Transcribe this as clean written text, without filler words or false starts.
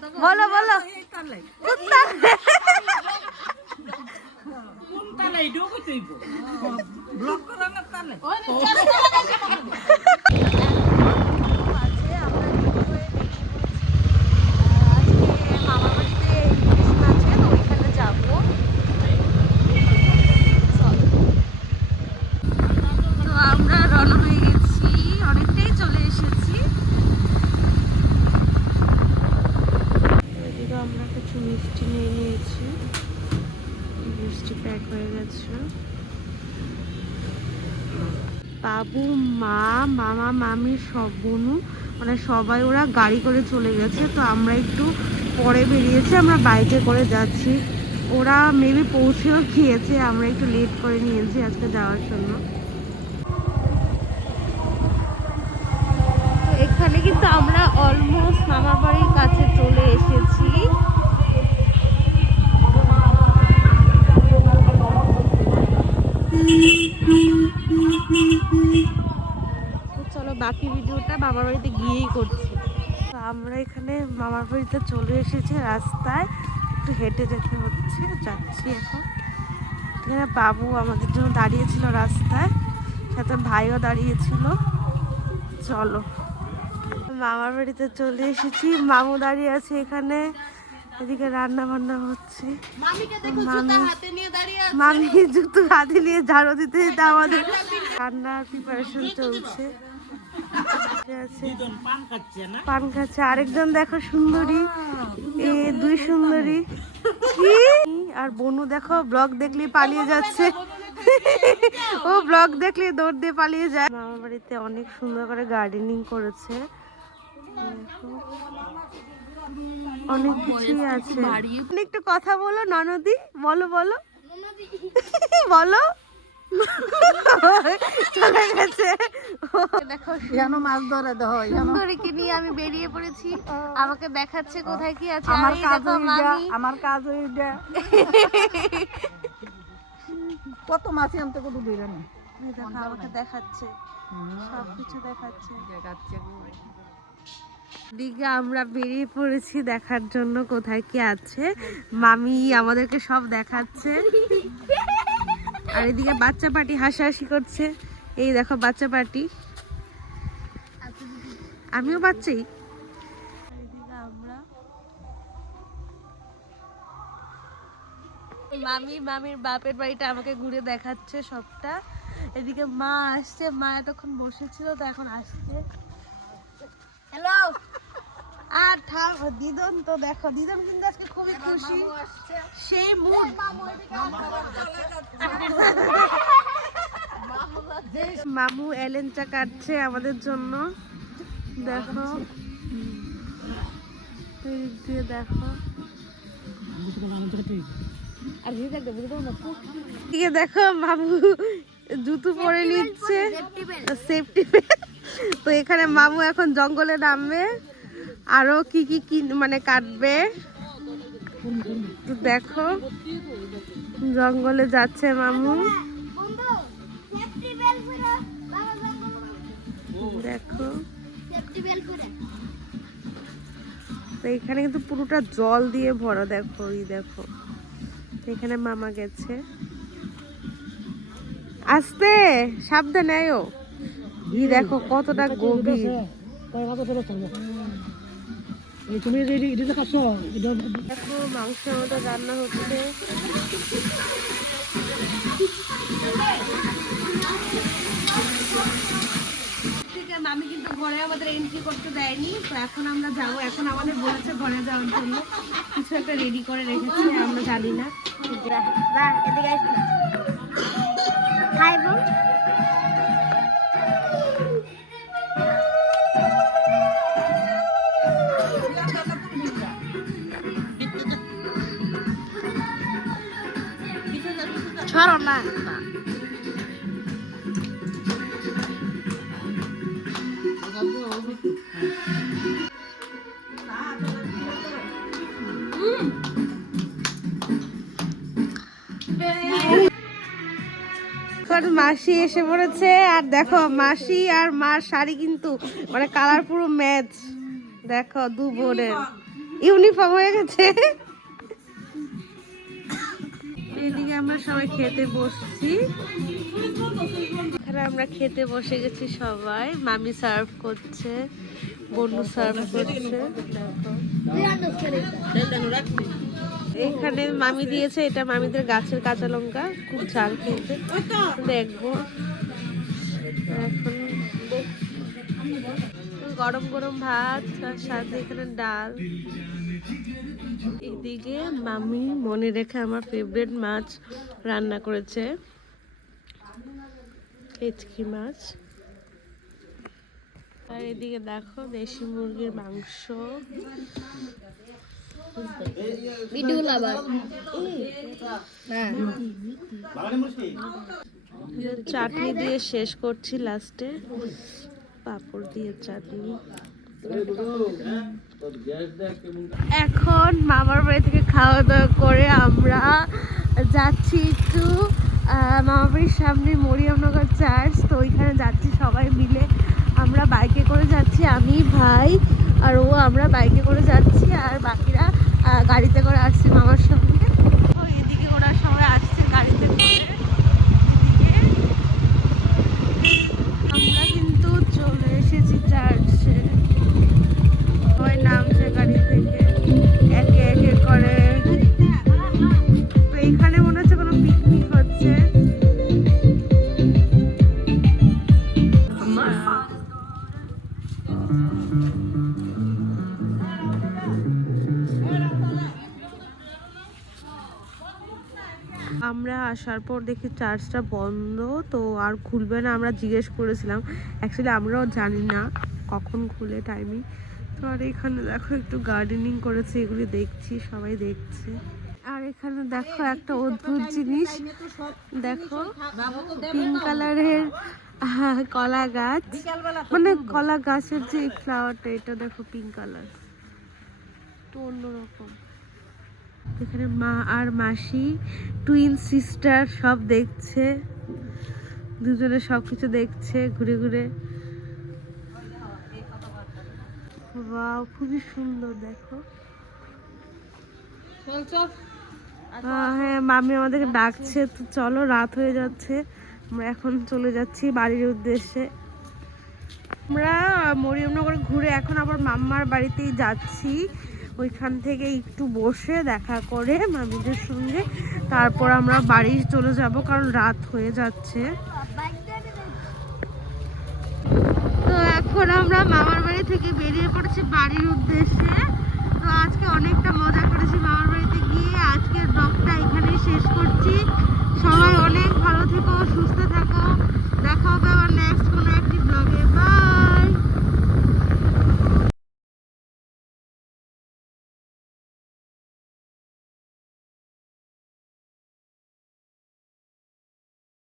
বলো বলো আমরা রওনা হয়ে গেছি, অনেকটাই চলে এসেছি। এদিকে আমরা কিছু মিষ্টি নিয়ে নিয়েছি, মিষ্টি প্যাক হয়ে গেছে। বাবু, মা, মামা, মামি, সব বোনু মানে সবাই ওরা গাড়ি করে চলে গেছে। তো আমরা একটু পরে বেরিয়েছি, আমরা বাইকে করে যাচ্ছি। ওরা মেবি পৌঁছেও গিয়েছে, আমরা একটু লেট করে নিয়েছি আজকে যাওয়ার জন্য। এখানে কিন্তু আমরা অলমোস্ট মামার বাড়ির কাছে চলে এসেছি। চলো বাকি ভিডিওটা মামার বাড়িতে গিয়েই করছি। তো আমরা এখানে মামার বাড়িতে চলে এসেছি, রাস্তায় একটু হেঁটে যেতে হচ্ছে, যাচ্ছি এখন। এখানে বাবু আমাদের জন্য দাঁড়িয়েছিল রাস্তায়, সাথে ভাইও দাঁড়িয়েছিল। চলো মামার বাড়িতে চলে এসেছি, মামু দাঁড়িয়ে আছে এখানে, এদিকে রান্না বান্না হচ্ছে। মামি জুতো হাতে নিয়ে ঝাড়ু দিতে দিতে আমাদের রান্নার প্রিপারেশন চলছে। পান খাচ্ছে আরেকজন, দেখো সুন্দরী, দুই সুন্দরী। আর বনু দেখো ব্লগ দেখলে পালিয়ে যাচ্ছে, ও ব্লগ দেখলে দৌড় দিয়ে পালিয়ে যায়। মামার বাড়িতে অনেক সুন্দর করে গার্ডেনিং করেছে, অনেক কিছুই আছে। একটু কথা বলো ননদি, বলো বলো বলো। চলে গেছে। দেখো মাছ ধরে সুন্দরীকে নিয়ে আমি বেরিয়ে পড়েছি, আমাকে দেখাচ্ছে কোথায় কি আছে। আমার কাজ কত মাছ আনতে কত দূরে নেই, আমাকে দেখাচ্ছে, সবকিছু দেখাচ্ছে। দিকে আমরা বেরিয়ে পড়েছি দেখার জন্য কোথায় কি আছে। মামি আমাদেরকে সব দেখাচ্ছে, আর এদিকে বাচ্চা পার্টি হাসাহাসি করছে। এই দেখো বাচ্চা পার্টি, আমিও বাচ্চাই। মামি মামির বাপের বাড়িটা আমাকে ঘুরে দেখাচ্ছে সবটা। এদিকে মা আসছে, মা এতক্ষণ বসেছিল তো এখন আসছে। হ্যালো। আর দিদন তো দেখো, দিদন কিন্তু আজকে খুবই খুশি, সেই মুড। মামু এলেঞ্চা কাটছে আমাদের জন্য, দেখো দেখো। দেখো মামু জুতো পরে নিচ্ছে, সেফটি বেল্ট। তো এখানে মামু এখন জঙ্গলে নামবে, আরো কি কি মানে কাটবে। দেখো জঙ্গলে যাচ্ছে মামু, দেখো। তো এখানে কিন্তু পুরোটা জল দিয়ে ভরা, দেখো এই দেখো। এখানে মামা গেছে, আস্তে সাবধানে আয়ো। ই দেখো কতটা গভীর। দেখো মাংস মতো রান্না হচ্ছে। মামি কিন্তু ঘরে আমাদের এন্ট্রি করতে দেয়নি, তো এখন আমরা যাবো। এখন আমাদের বলেছে ঘরে যাওয়ার জন্য কিছু একটা রেডি করে রেখেছি, আমরা জানি না। ছাড়ো না। মাসি এসে পড়েছে, আর দেখো মাসি আর মার শাড়ি কিন্তু মানে কালার পুরো ম্যাচ। দেখো দু বোনের ইউনিফর্ম হয়ে গেছে। এদিকে আমরা সবাই খেতে বসছি। এখানে আমরা খেতে বসে গেছি সবাই। মামি সার্ভ করছে, বন্ধু সার্ভ করছে। দেখো এখানে মামি দিয়েছে, এটা মামিদের গাছের কাঁচা লঙ্কা, খুব ঝাল খেয়েছে। দেখবো এখন গরম গরম ভাত আর সাথে এখানে ডাল। এদিকে মামি মনে রেখে আমার ফেভারিট মাছ রান্না করেছে, ভেটকি মাছ। আর এদিকে দেখো দেশি মুরগির মাংস। চাটনি দিয়ে শেষ করছি লাস্টে, পাঁপড় দিয়ে চাটনি। এখন মামার বাড়ি থেকে খাওয়া দাওয়া করে আমরা যাচ্ছি একটু মামার বাড়ির সামনে মরিয়মনগর চার্চ, তো ওইখানে যাচ্ছি সবাই মিলে। আমরা বাইকে করে যাচ্ছি, আমি ভাই আর ও, আমরা বাইকে করে যাচ্ছি আর বাকিরা গাড়িতে করে আসছি মামার সঙ্গে। এদিকে ওরা সবাই আসছে গাড়িতে করে। আমরা কিন্তু চলে এসেছি চার্চে, সবাই নামছে গাড়ি থেকে একে একে করে। তো এইখানে মনে হচ্ছে কোনো পিকনিক হচ্ছে। আমরা আসার পর দেখি চার্চটা বন্ধ, তো আর খুলবে না। আমরা জিজ্ঞেস করেছিলাম, অ্যাকচুয়ালি আমরাও জানি না কখন খুলে টাইমিং। তো আর এখানে দেখো একটু গার্ডেনিং করেছে, এগুলি দেখছি, সবাই দেখছে। আর এখানে দেখো একটা অদ্ভুত জিনিস, দেখো পিঙ্ক কালারের কলা গাছ, মানে কলা গাছের যে ফ্লাওয়ারটা, এটা দেখো পিঙ্ক কালার, তো অন্যরকম। এখানে মা আর মাসি, টুইন সিস্টার, সব দেখছে, দুজনে সবকিছু দেখছে ঘুরে ঘুরে। ওয়াও, খুবই সুন্দর দেখো। হ্যাঁ, মামি আমাদেরকে ডাকছে, তো চলো, রাত হয়ে যাচ্ছে, আমরা এখন চলে যাচ্ছি বাড়ির উদ্দেশ্যে। আমরা মরিয়মনগর ঘুরে এখন আবার মাম্মার বাড়িতেই যাচ্ছি। ওইখান থেকে একটু বসে দেখা করে মামিদের সঙ্গে তারপর আমরা বাড়ি চলে যাব, কারণ রাত হয়ে যাচ্ছে। তো এখন আমরা মামার বাড়ি থেকে বেরিয়ে পড়েছি বাড়ির উদ্দেশ্যে। তো আজকে অনেকটা মজা করেছি মামার বাড়িতে গিয়ে। আজকের ব্লগটা এখানেই শেষ করছি। সবাই অনেক ভালো থেকো, সুস্থ থাকো, দেখা হবে আবার নেক্সট কোনো একটি ব্লগে।